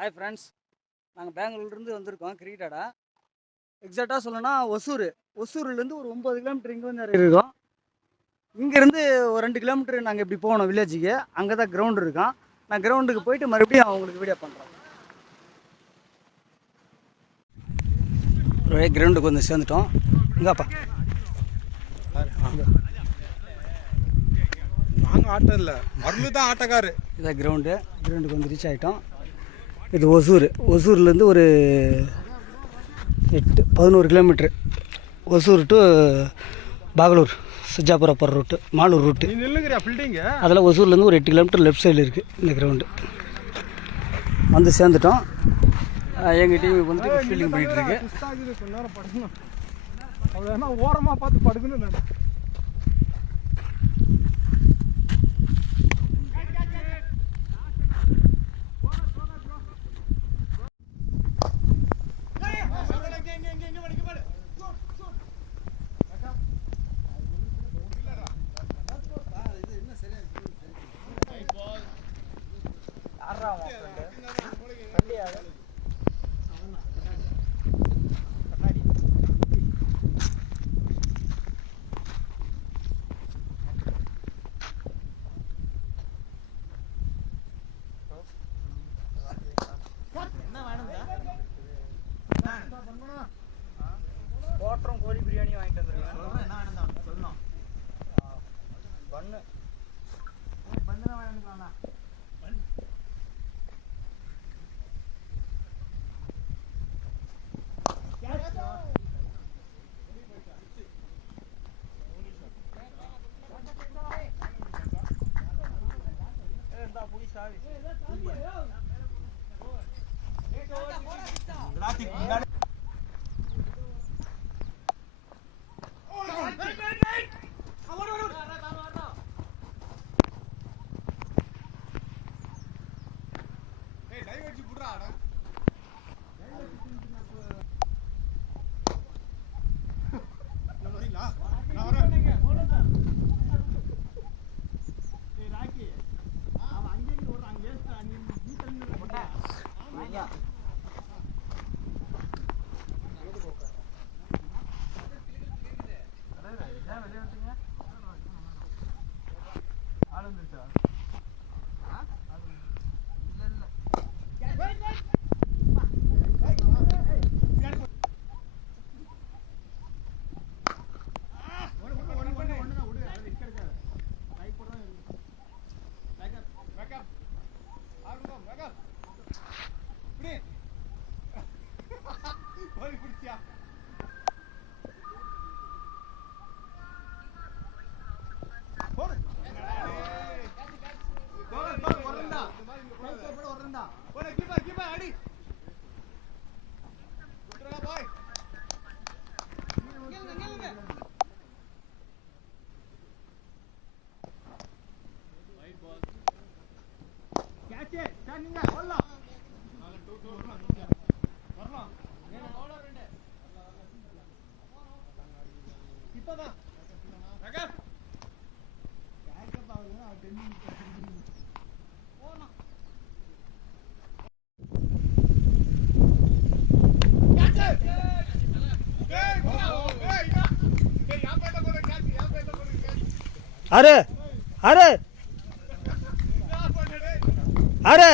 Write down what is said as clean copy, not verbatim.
Hi friends, நாங்கள் பெங்களூர்லேருந்து வந்திருக்கோம் கிரிக்கெட் ஆட. எக்ஸாக்டாக சொல்லணும்னா ஒசூர்லேருந்து ஒரு 9 கிலோமீட்டர் இங்கே வந்து இருக்கோம். இங்கேருந்து ஒரு 2 கிலோமீட்டர் நாங்கள் இப்படி போகணும் வில்லேஜுக்கு. அங்கே தான் கிரவுண்டு இருக்கோம். நான் கிரவுண்டுக்கு போயிட்டு மறுபடியும் அவங்களுக்கு வீடியோ பண்ணுறேன். ஒரு கிரவுண்டுக்கு வந்து சேர்ந்துட்டோம். இங்கேப்பா நாங்கள் ஆட்டம் இல்லை, மருந்து தான் ஆட்டக்காரு. இதான் கிரவுண்டுக்கு வந்து ரீச் ஆகிட்டோம். இது ஒசூர்லேருந்து ஒரு 11 கிலோமீட்ரு. ஒசூர் டு பாகலூர் சுஜாபுரம் போகிற ரூட்டு, மாலூர் ரூட்டு. அதில் ஒசூர்லேருந்து ஒரு 8 கிலோமீட்டர் லெஃப்ட் சைடில் இருக்குது இந்த கிரவுண்டு. வந்து சேர்ந்துட்டோம். எங்கள் டீமுக்கு வந்து ஃபீல்டிங் பண்ணிகிட்ருக்கு. அவ்வளோ ஓரமாக பார்த்து படுக்கணும். கோட்டரும் கோழி பிரியாணி வாங்கிட்டு வந்துருக்கேன். என்ன சொல்லணும் பண்ணு தான் வாங்கிக்கலாம்ண்ணா. अरे अरे अरे